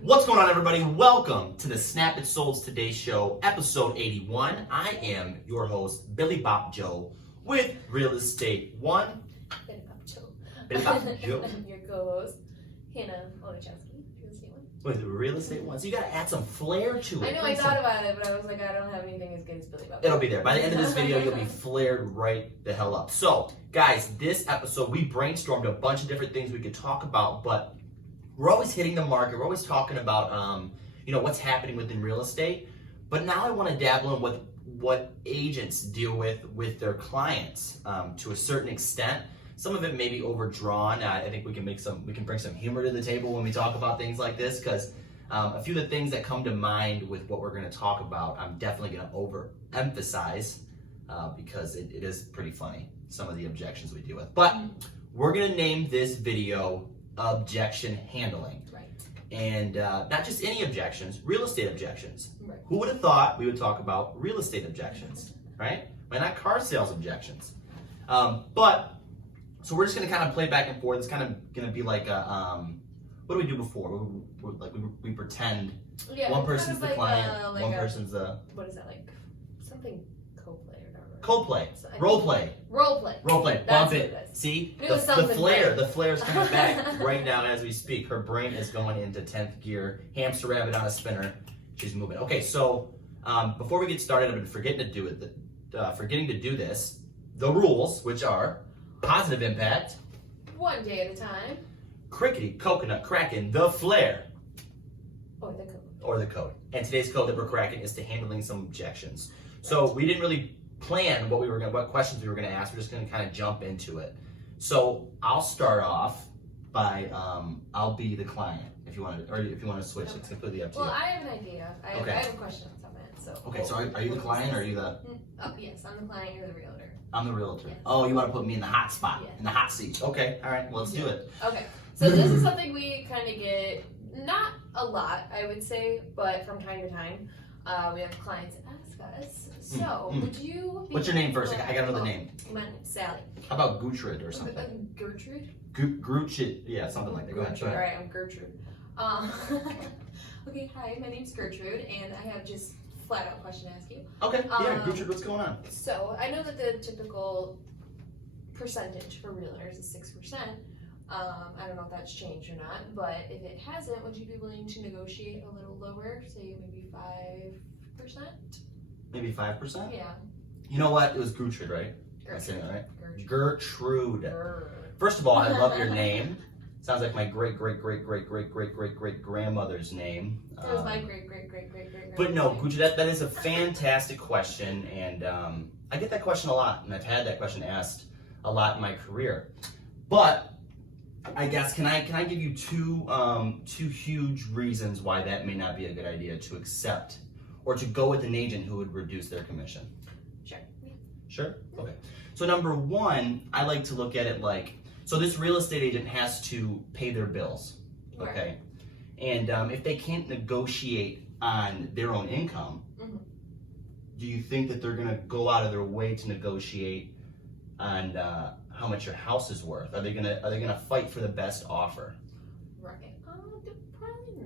What's going on, everybody? Welcome to the Snap It Solds Today Show, episode 81. I am your host, Billy Bop Joe, with Real Estate One. Billy Bop Joe. Billy Bop Joe. I'm your co-host, Hannah Olechowski, Real Estate One. With Real Estate One. So you got to add some flair to it. I know, I thought about it, but I was like, I don't have anything as good as Billy Bop. It'll be there. By the end of this video, you'll be flared right the hell up. So, guys, this episode, we brainstormed a bunch of different things we could talk about, but we're always hitting the market. We're always talking about, what's happening within real estate. But now I want to dabble in what agents deal with their clients to a certain extent. Some of it may be overdrawn. I think we can bring some humor to the table when we talk about things like this, because a few of the things that come to mind with what we're going to talk about, I'm definitely going to overemphasize because it is pretty funny, some of the objections we deal with. But we're going to name this video Objection Handling. Right. And not just any objections, real estate objections. Right. Who would have thought we would talk about real estate objections, right? Why not car sales objections? So we're just going to kind of play back and forth. It's kind of going to be like a, what do we do before? We pretend one person's the client, one person's the... What is that, like? Something co-play or whatever. Co-play. So Role play. Role play. Role play. Bump it. See? The flare is coming back right now as we speak. Her brain is going into 10th gear. Hamster rabbit on a spinner. She's moving. Okay, so before we get started, I've been forgetting to do this. The rules, which are positive impact, One day at a time. crickety, coconut, cracking, the flare, Or the code. or the code. And today's code that we're cracking is to handling some objections. So we didn't really plan what questions we were gonna ask. We're just gonna kind of jump into it. So I'll start off by I'll be the client if you want to switch. It's completely up to you. Well, I have an idea. I have a question on top of it. So. Okay, so are you the client or are you the? Oh yes, I'm the client. You're the realtor. I'm the realtor. Yes. Oh, you want to put me in the hot spot, Yes. in the hot seat. Okay, all right, well, let's do it. Okay, so this is something we kind of get, not a lot, I would say, but from time to time, we have clients ask us, so would you be... What's your name first? I got to know the name. My name's Sally. How about Gertrude or something? Gertrude? Gertrude, yeah, something like that. Go ahead. All right, I'm Gertrude. Okay, hi, my name's Gertrude, and I have just flat out question to ask you. Okay, yeah, Gertrude, what's going on? So, I know that the typical percentage for realtors is 6%. I don't know if that's changed or not, but if it hasn't, would you be willing to negotiate a little lower, say maybe 5%? Maybe 5%? Yeah. You know what? It was Gertrude, right? Gertrude. I'm saying that right? Gertrude. Gertrude. First of all, I love your name. Sounds like my great grandmother's name. That was my great. But no, Gertrude, that is a fantastic question, and I get that question a lot, and I've had that question asked a lot in my career. But I guess can I give you two huge reasons why that may not be a good idea to accept or to go with an agent who would reduce their commission? Sure. Yeah. Sure? Okay. So number one, I like to look at it like, so this real estate agent has to pay their bills, okay? Right. And if they can't negotiate on their own income, do you think that they're gonna go out of their way to negotiate on how much your house is worth? Are they gonna fight for the best offer? Right. Probably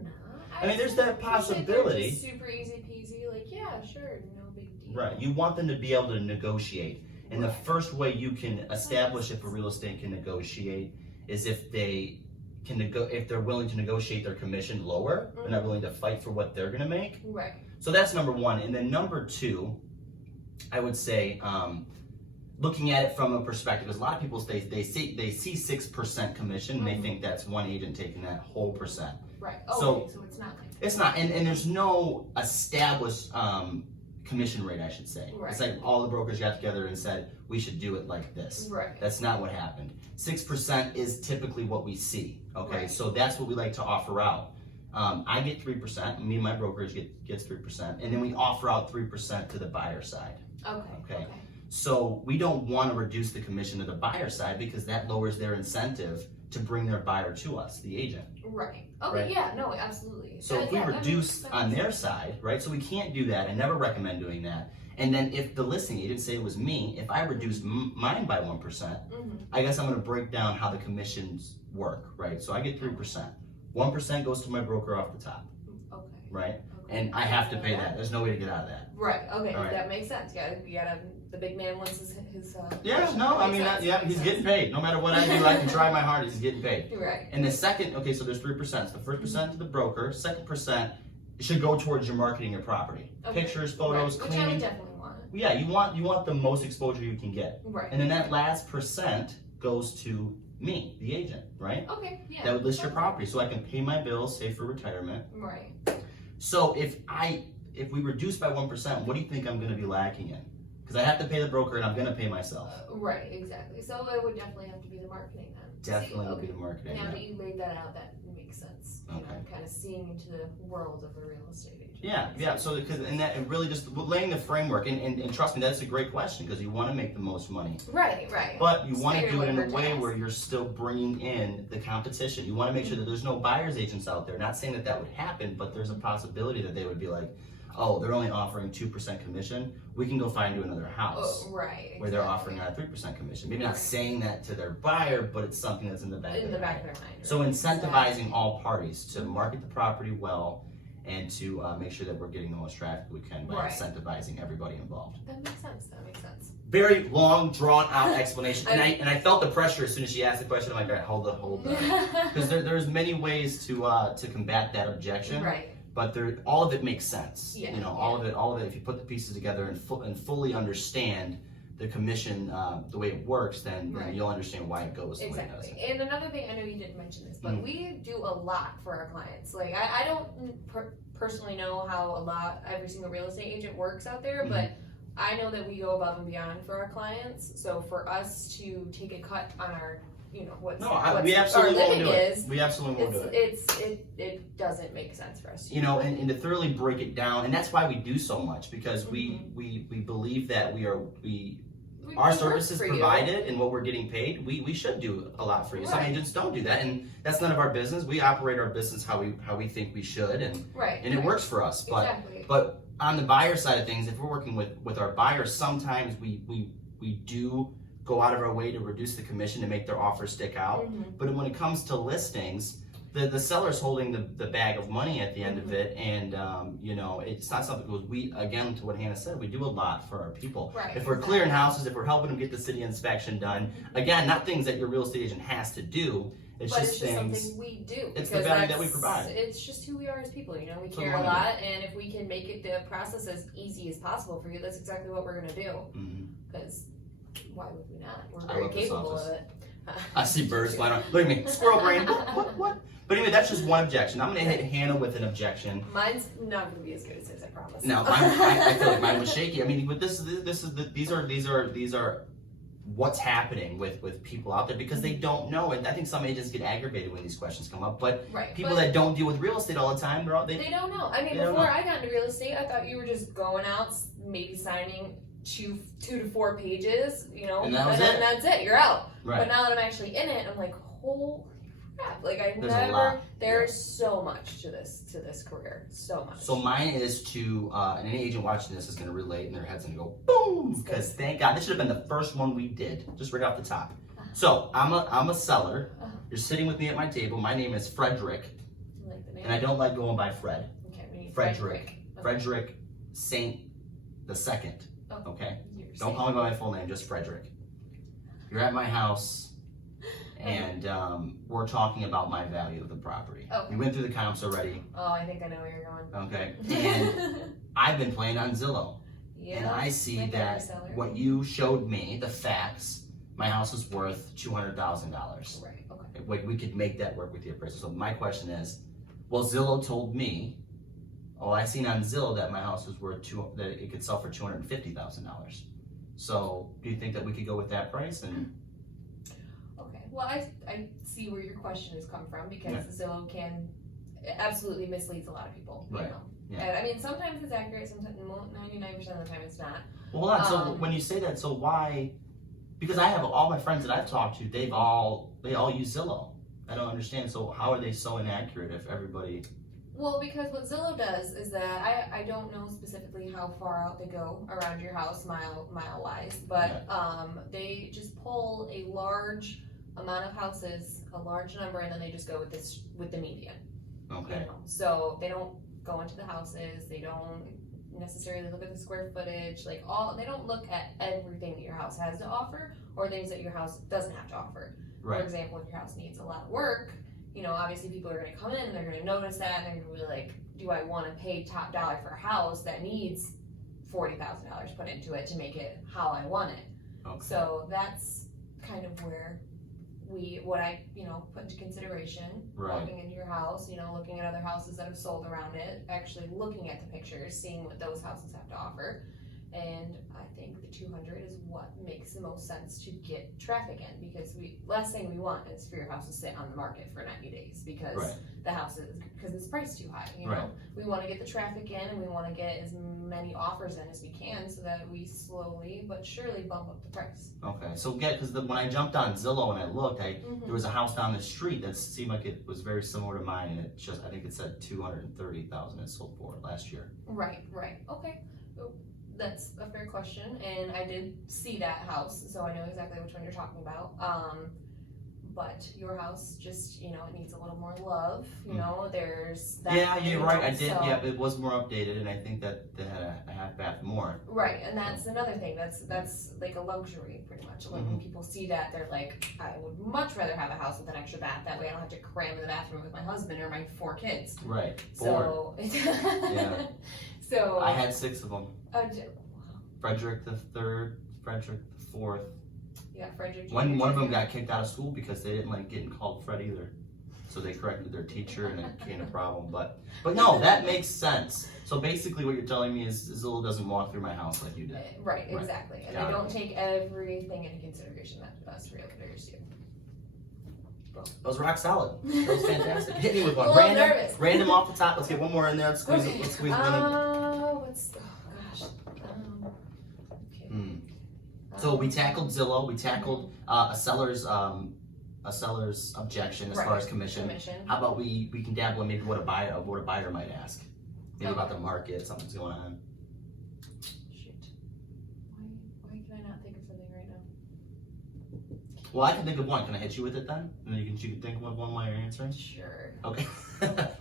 not. I mean, there's that possibility. Just super easy peasy, like, yeah, sure, no big deal. Right. You want them to be able to negotiate. And the first way you can establish if a real estate can negotiate is if they're willing to negotiate their commission lower, they're not willing to fight for what they're gonna make. Right. So that's number one. And then number two, I would say, looking at it from a perspective, because a lot of people say they see 6% commission and they think that's one agent taking that whole percent. Right. Oh, so it's not like that. It's not, and there's no established commission rate, I should say. Right. It's like all the brokers got together and said we should do it like this. Right. That's not what happened. 6% is typically what we see. Okay, right. So that's what we like to offer out. I get 3%. Me and my brokerage gets 3%, and then we offer out 3% to the buyer side. Okay. So we don't want to reduce the commission to the buyer side because that lowers their incentive to bring their buyer to us, the agent. Right. Okay, right? Yeah, no, absolutely. So if we reduce on their side, right? So we can't do that. I never recommend doing that. And then if the listing agent, say it was me, if I reduced mine by 1%, I guess I'm going to break down how the commissions work, right? So I get 3%. 1% goes to my broker off the top, Okay. right? Okay. And I have to pay that. There's no way to get out of that. Right. Okay. All right. That makes sense. You gotta. The big man wants his. Yeah, portion. no, I Makes mean, sense. yeah, Makes he's sense. getting paid. No matter what I do, I can try my hardest. He's getting paid. Right. And the second, okay, so there's 3%. So the first percent to the broker. Second percent should go towards your marketing your property. Okay. Pictures, photos, Right. Which I would cleaning. definitely want. Yeah, you want the most exposure you can get. Right. And then that last percent goes to me, the agent, right? Okay. Yeah. That would list your property so I can pay my bills, save for retirement. Right. So if we reduce by 1%, what do you think I'm gonna be lacking in? Because I have to pay the broker and I'm gonna pay myself. Right. Exactly. So it would definitely have to be the marketing then. Definitely would okay. be the marketing. Now Yeah. that you laid that out, that makes sense. You Okay. know, kind of seeing into the world of the real estate agent. Yeah. So because and that it really just laying the framework and trust me, that's a great question because you want to make the most money, Right. but you want to Spare do it in a labor way task. where you're still bringing in the competition. You want to make sure that there's no buyers agents out there. Not saying that that would happen, but there's a possibility that they would be like, oh, they're only offering 2% commission. We can go find you another house. Oh, right. Where they're offering a 3% commission. Maybe not Right. saying that to their buyer, but it's something that's in the back of In their the back mind. of their mind. So right. incentivizing Exactly. all parties to market the property well and to make sure that we're getting the most traffic we can by Right. incentivizing everybody involved. That makes sense. That makes sense. Very long, drawn out explanation. And I felt the pressure as soon as she asked the question. I'm like, all right, hold on. Because there's many ways to combat that objection. Right. But all of it makes sense. Yeah, You know, all of it. If you put the pieces together and fully understand the commission, the way it works, then Right. you'll understand why it goes the way it does. Exactly. And another thing, I know you didn't mention this, but we do a lot for our clients. Like, I don't personally know how every single real estate agent works out there, but I know that we go above and beyond for our clients. So for us to take a cut on our, what We our absolutely won't living do it. is, We absolutely won't do it. it doesn't make sense for us. And to thoroughly break it down, and that's why we do so much because we believe that our services provided and what we're getting paid, we should do a lot for you. Some Right. agents don't do that, and that's none of our business. We operate our business how we think we should, and it works for us. But on the buyer side of things, if we're working with our buyers, sometimes we do go out of our way to reduce the commission to make their offer stick out. But when it comes to listings, the seller's holding the bag of money at the end of it, and it's not something because we, again, to what Hannah said, we do a lot for our people. Right, If we're clearing houses, if we're helping them get the city inspection done, again, not things that your real estate agent has to do. It's just something we do. It's the value that we provide. It's just who we are as people. We So care a lot, and if we can make the process as easy as possible for you, that's exactly what we're gonna do. Because why would we not? We're I very love this capable office. of it. I see birds flying around. Look at me, squirrel brain. What? But anyway, that's just one objection. I'm gonna hit Hannah with an objection. Mine's not gonna be as good as his, I promise. No, I feel like mine was shaky. I mean, but these are what's happening with people out there because they don't know, and I think some agents get aggravated when these questions come up. But people that don't deal with real estate all the time, they don't know. I mean, before I got into real estate, I thought you were just going out, maybe signing two to 4 pages, and that's it. You're out. Right. But now that I'm actually in it, I'm like, holy crap! Like there's so much to this career, so much. So mine is and any agent watching this is going to relate, and their head's going to go boom because thank God this should have been the first one we did, just right off the top. So I'm a seller. You're sitting with me at my table. My name is Frederick, like the name. and I don't like going by Fred. Okay, we need Frederick. Okay. Frederick Saint the Second. Okay. Don't call me by my full name, just Frederick. You're at my house, and we're talking about my value of the property. We went through the comps already. Oh, I think I know where you're going. Okay. And I've been playing on Zillow. Yeah. And I see that what you showed me, the facts, my house is worth $200,000. Right. Okay. We could make that work with the appraisal. So my question is, well, Zillow told me, I seen on Zillow that my house was worth that it could sell for $250,000. So do you think that we could go with that price? And okay, well, I see where your question has come from because Zillow absolutely misleads a lot of people. Right. And I mean, sometimes it's accurate, sometimes 99% of the time it's not. Well, hold on. So when you say that, so why? Because I have all my friends that I've talked to, they all use Zillow. I don't understand. So how are they so inaccurate if everybody? Well, because what Zillow does is that I don't know specifically how far out they go around your house mile wise, but they just pull a large amount of houses, a large number, and then they just go with the median. Okay. You know? So they don't go into the houses, they don't necessarily look at the square footage, like they don't look at everything that your house has to offer or things that your house doesn't have to offer. Right. For example, if your house needs a lot of work, you know, obviously people are going to come in and they're going to notice that and they're going to be like, do I want to pay top dollar for a house that needs $40,000 put into it to make it how I want it? Okay. So that's kind of where what I, you know, put into consideration, Right. walking into your house, you know, looking at other houses that have sold around it, actually looking at the pictures, seeing what those houses have to offer. And I think the 200 is what makes the most sense to get traffic in, because last thing we want is for your house to sit on the market for 90 days because Right. the house is, because it's priced too high, you know? Right. We want to get the traffic in and we want to get as many offers in as we can so that we slowly but surely bump up the price. Okay, so because when I jumped on Zillow and I looked, there was a house down the street that seemed like it was very similar to mine, and I think it said 230,000 it sold for last year. Right, okay. That's a fair question, and I did see that house, so I know exactly which one you're talking about. But your house just, you know, it needs a little more love, you know, there's that. Yeah, you're right, I did, so, yeah, it was more updated, and I think that they had a half bath more. Right, and that's another thing, that's like a luxury, pretty much. Like when people see that, they're like, I would much rather have a house with an extra bath, that way I don't have to cram in the bathroom with my husband or my 4 kids. Right, 4. So, Yeah. So I had 6 of them. Wow. Frederick the 3rd, Frederick the 4th. Yeah, Frederick. One of them got kicked out of school because they didn't like getting called Fred either. So they corrected their teacher and it became a problem. But no, that makes sense. So basically what you're telling me is Zillow doesn't walk through my house like you did. Right, exactly. And they don't take everything into consideration that us realtors do. That was rock solid. That was fantastic. Hit me with one. A little nervous. Random off the top. Let's get one more in there. Let's squeeze it. Let's squeeze one in. Oh gosh. Okay. So we tackled Zillow. We tackled a seller's objection as far as commission. How about we can dabble in maybe what a buyer might ask, maybe about the market, something's going on. Shoot. Why can I not think of something right now? Well, I can think of one. Can I hit you with it then? And then you can think of one while you're answering. Sure. Okay.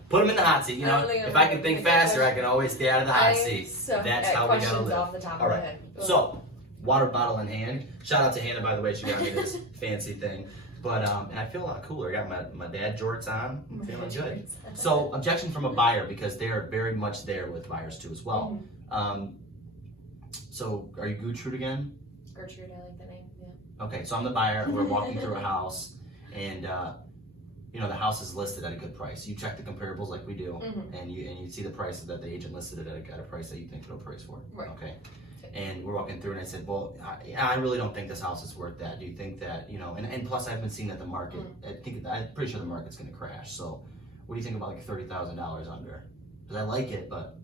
Put them in the hot seat. You know, if I can think faster, I can always stay out of the hot seat. That's how we gotta live. Off the top All of right. my head. So, water bottle in hand. Shout out to Hannah, by the way. She got me this fancy thing. But and I feel a lot cooler. I got my dad jorts on. I'm feeling good. So, objection from a buyer, because they are very much there with buyers too as well. So, are you Gertrude again? Gertrude, I like the name. Yeah. Okay, so I'm the buyer. We're walking through a house, and you know, the house is listed at a good price. You check the comparables like we do, and you see the price that the agent listed it at a price that you think it'll price for. Right. Okay. And we're walking through, and I said, well, I really don't think this house is worth that. Do you think that, you know, and plus I've been seeing that the market, I'm pretty sure the market's going to crash. So what do you think about like $30,000 under? Because I like it, but.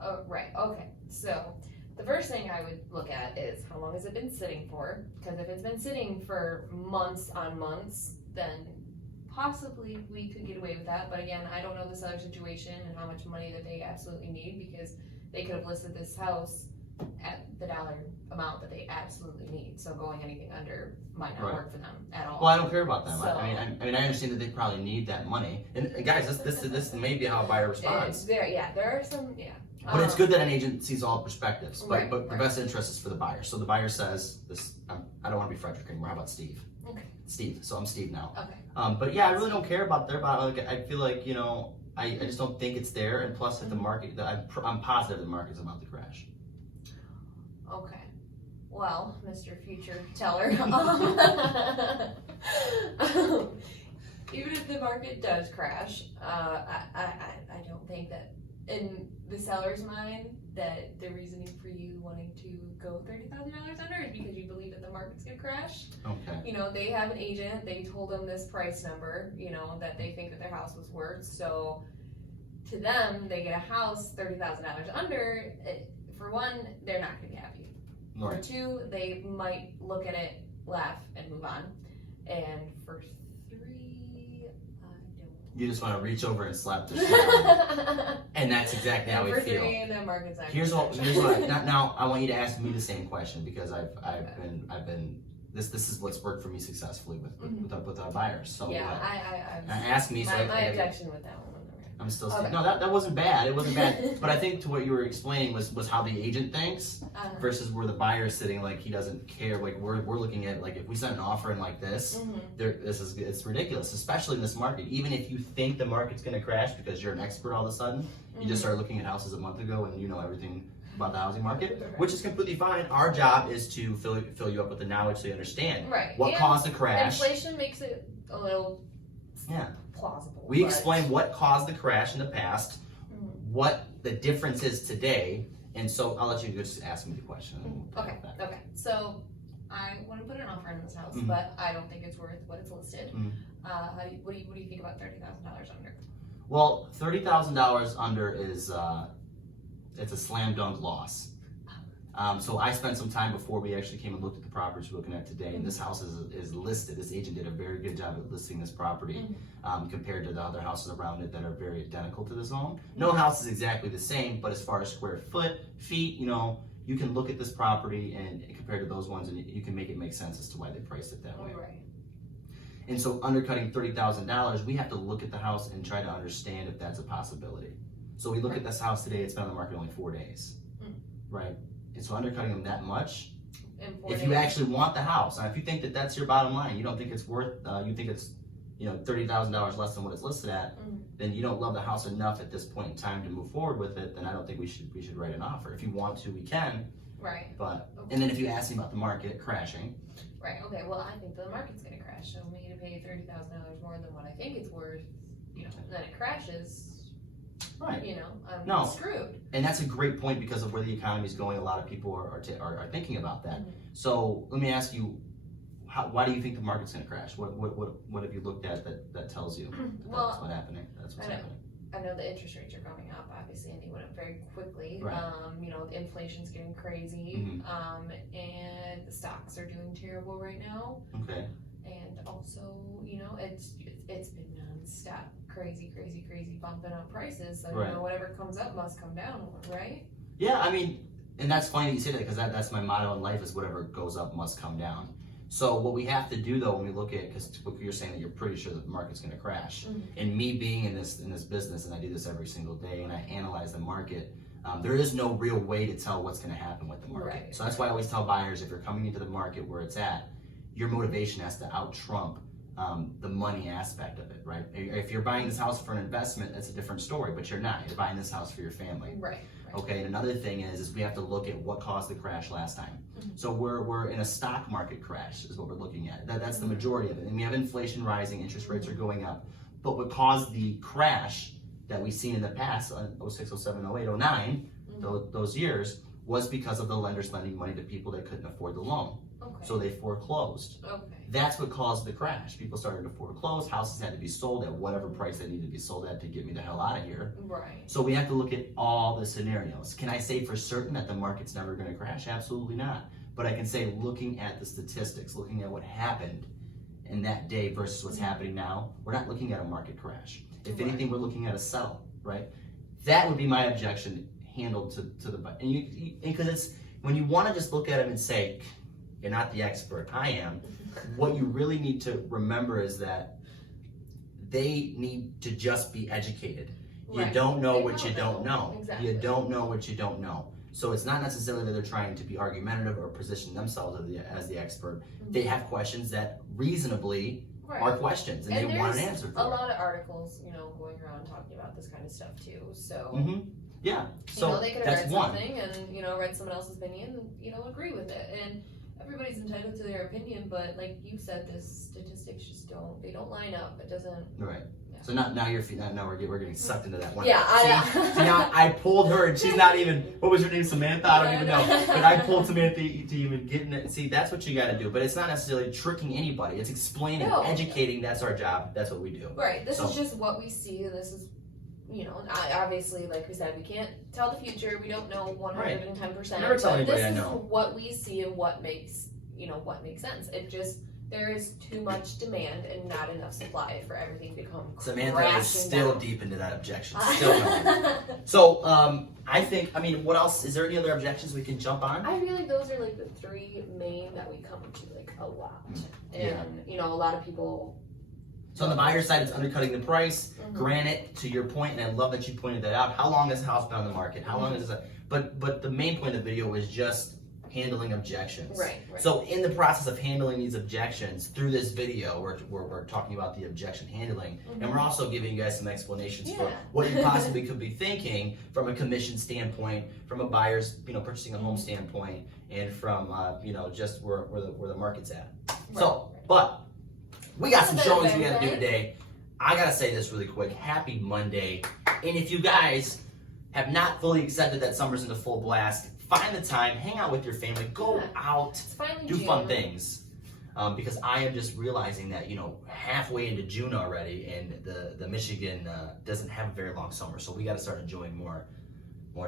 Oh, right. Okay. So the first thing I would look at is how long has it been sitting for? Because if it's been sitting for months on months, then possibly we could get away with that. But again, I don't know the seller situation and how much money that they absolutely need, because they could have listed this house at the dollar amount that they absolutely need. So going anything under might not work for them at all. Well, I don't care about them. So, I mean, I understand that they probably need that money. And guys, this may be how a buyer responds. there are some, But it's good that an agent sees all perspectives. But the right. best interest is for the buyer. So the buyer says, I don't want to be Frederick anymore. How about Steve? Okay. Steve. So I'm Steve now. Okay. But yeah, I really don't care about their bottom. Like, I feel like, you know, I just don't think it's there. And plus, if the market, I'm positive the market's about to crash. Okay. Well, Mr. Future Teller, even if the market does crash, I don't think that in the seller's mind that the reasoning for you wanting to go $30,000 under is because you believe that the market's gonna crash. Okay. You know, they have an agent, they told them this price number, you know, that they think that their house was worth. So to them, they get a house $30,000 under. For one, they're not gonna be happy. Right. For two, they might look at it, laugh, and move on. And for three, I don't. You just want to reach over and slap the shit out of them. And that's exactly how we feel. For three, the market's not Here's what now I want you to ask me the same question, because I've been this is what's worked for me successfully with our buyers. So yeah, ask me. My objection with that one. I'm still Okay. no, that wasn't bad. It wasn't bad. But I think to what you were explaining was how the agent thinks versus where the buyer is sitting, like he doesn't care. Like we're looking at, like, if we send an offer in like this, it's ridiculous, especially in this market. Even if you think the market's gonna crash because you're an expert all of a sudden, you just started looking at houses a month ago and you know everything about the housing market, which is completely fine. Our job is to fill you up with the knowledge so you understand what caused the crash. Inflation makes it a little plausible. We explain what caused the crash in the past, what the difference is today, and so I'll let you just ask me the question. Okay. So I want to put an offer in this house, but I don't think it's worth what it's listed. What do you think about $30,000 under? Well, $30,000 under is it's a slam dunk loss. So I spent some time before we actually came and looked at the properties we're looking at today, and this house is listed. This agent did a very good job at listing this property compared to the other houses around it that are very identical to this home. No house is exactly the same, but as far as square feet, you know, you can look at this property and compared to those ones, and you can make it make sense as to why they priced it that way. Right. And so undercutting $30,000, we have to look at the house and try to understand if that's a possibility. So we look at this house today, it's been on the market only 4 days, right? And so undercutting them that much, if you actually want the house, and if you think that that's your bottom line, you don't think it's worth, you think it's, you know, $30,000 less than what it's listed at, then you don't love the house enough at this point in time to move forward with it, then I don't think we should write an offer. If you want to, we can. Right. But, and then if you ask me about the market crashing. Right, okay, well, I think the market's gonna crash, so me to pay $30,000 more than what I think it's worth, you know, then it crashes. Right. You know, I'm screwed. And that's a great point because of where the economy is going. A lot of people are thinking about that. So let me ask you, why do you think the market's going to crash? What have you looked at that tells you that's what's happening? That's what's happening. I know the interest rates are going up, obviously, and they went up very quickly. Right. You know, the inflation's getting crazy, and the stocks are doing terrible right now. Okay. And also, you know, it's been nonstop, crazy bumping up prices. So you know, whatever comes up must come down, right? Yeah, I mean, and that's funny that you say that because that's my motto in life is whatever goes up must come down. So what we have to do though, when we look at, because you're saying that you're pretty sure that the market's going to crash, and me being in this business, and I do this every single day, and I analyze the market. There is no real way to tell what's going to happen with the market. Right. So that's why I always tell buyers, if you're coming into the market where it's at, your motivation has to out-trump the money aspect of it, right? If you're buying this house for an investment, that's a different story, but you're not. You're buying this house for your family. Right. Okay, and another thing is we have to look at what caused the crash last time. So we're in a stock market crash is what we're looking at. That's the majority of it. And we have inflation rising, interest rates are going up. But what caused the crash that we've seen in the past, 06, 07, 08, 09, those years, was because of the lenders lending money to people that couldn't afford the loan. Okay. So they foreclosed. Okay. That's what caused the crash. People started to foreclose. Houses had to be sold at whatever price they needed to be sold at to get me the hell out of here. Right. So we have to look at all the scenarios. Can I say for certain that the market's never going to crash? Absolutely not. But I can say, looking at the statistics, looking at what happened in that day versus what's happening now, we're not looking at a market crash. If anything, we're looking at a settle, right? That would be my objection handled to the buyer. And because it's, when you want to just look at them and say, you're not the expert, I am, what you really need to remember is that they need to just be educated. You don't know what you don't know. Exactly. You don't know what you don't know. So it's not necessarily that they're trying to be argumentative or position themselves as the expert. They have questions that reasonably are questions, and they want an answer for a lot of articles, you know, going around talking about this kind of stuff too. So yeah, so you know, they could have that's read one. something and, you know, read someone else's opinion and, you know, agree with it. And everybody's entitled to their opinion, but like you said, the statistics just don't line up. It doesn't. Right. So now you're now we're getting sucked into that one. Yeah, see, now I pulled her, and she's not even. What was your name, Samantha? I don't even know. But I pulled Samantha to even get in it. See, that's what you got to do. But it's not necessarily tricking anybody. It's explaining, educating. That's our job. That's what we do. Right. This is just what we see. This is, you know, obviously, like we said, we can't tell the future. We don't know 110%. Never tell anybody I know. This is what we see and what makes sense. It just there is too much demand and not enough supply for everything to come Samantha crashing is still down. deep into that objection. Still going. So, I mean, what else? Is there any other objections we can jump on? I feel like those are like the three main that we come to like a lot. And Yeah. a lot of people. So on the buyer side, it's undercutting the price. Mhm. Granted, to your point, and I love that you pointed that out. How long has the house been on the market? How long is it? But the main point of the video was just handling objections. Right. So in the process of handling these objections through this video, we're talking about the objection handling, and we're also giving you guys some explanations for what you possibly could be thinking from a commission standpoint, from a buyer's purchasing a home standpoint, and from just where the market's at. So, but we got some showings we got to do today. I gotta say this really quick. Happy Monday, and if you guys have not fully accepted that summer's into full blast, find the time, hang out with your family, go out, It's finally do June. fun things. Because I am just realizing that halfway into June already, and the Michigan doesn't have a very long summer, so we got to start enjoying more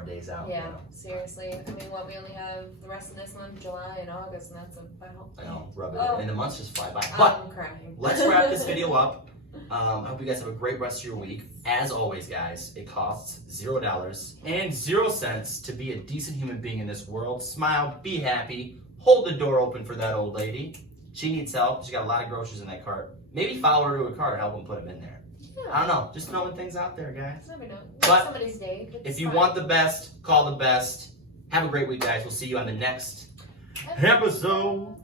days out. Yeah, seriously. I mean, we only have the rest of this month, July and August, and that's about. I know, rub it Oh. in, and the months just fly by. But I'm crying. let's wrap this video up. I hope you guys have a great rest of your week. As always, guys, it costs $0 and 0 cents to be a decent human being in this world. Smile, be happy, hold the door open for that old lady. She needs help. She's got a lot of groceries in that cart. Maybe follow her to a car and help them put them in there. Yeah. I don't know. Just throwing things out there, guys. Never know. But Somebody's day. If you want the best, call the best. Have a great week, guys. We'll see you on the next episode.